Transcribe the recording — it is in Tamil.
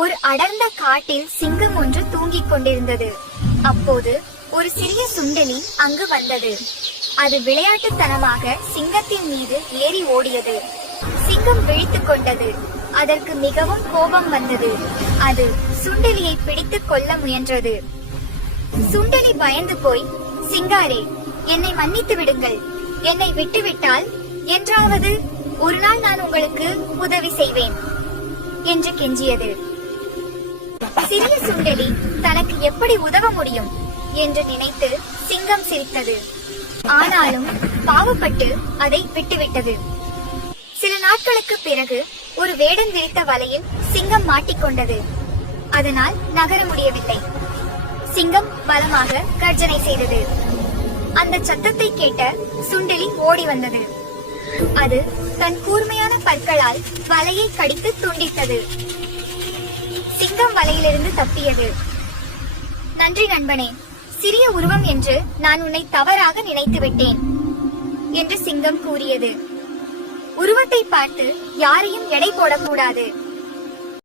ஒரு அடர்ந்த காட்டில் சிங்கம் ஒன்று தூங்கிக் கொண்டிருந்தது. அப்போது ஒரு சிறிய சுண்டெலி அங்கு வந்தது. அது விளையாட்டுத்தனமாக சிங்கத்தின் மீது ஏறி ஓடியது. சிங்கம் விழித்துக் கொண்டது. அதற்கு மிகவும் கோபம் வந்தது. அது சுண்டெலியை பிடித்துக் கொள்ள முயன்றது. சுண்டெலி பயந்து போய், சிங்காரே, என்னை மன்னித்து விடுங்கள். என்னை விட்டுவிட்டால் என்றாவது ஒரு நாள் நான் உங்களுக்கு உதவி செய்வேன் என்று கெஞ்சியது. சிறிய சுண்டெலி தனக்கு எப்படி உதவ முடியும் என்று நினைத்து சிங்கம் சிரித்தது. ஆனாலும் பாவப்பட்டு அதை விட்டுவிட்டது. சில நாட்களுக்கு பிறகு ஒரு வேடன் விரித்த வலையில் சிங்கம் மாட்டிக்கொண்டது. அதனால் நகர முடியவில்லை. சிங்கம் பலமாக கர்ஜனை செய்தது. அந்த சத்தத்தை கேட்ட சுண்டெலி ஓடி வந்தது. அது தன் கூர்மையான பற்களால் வலையை கடித்து துண்டித்தது. சிங்கம் வலையிலிருந்து தப்பியது. நன்றி நண்பனே, சிறிய உருவம் என்று நான் உன்னை தவறாக நினைத்து விட்டேன் என்று சிங்கம் கூறியது. உருவத்தை பார்த்து யாரையும் எடை போடக்கூடாது.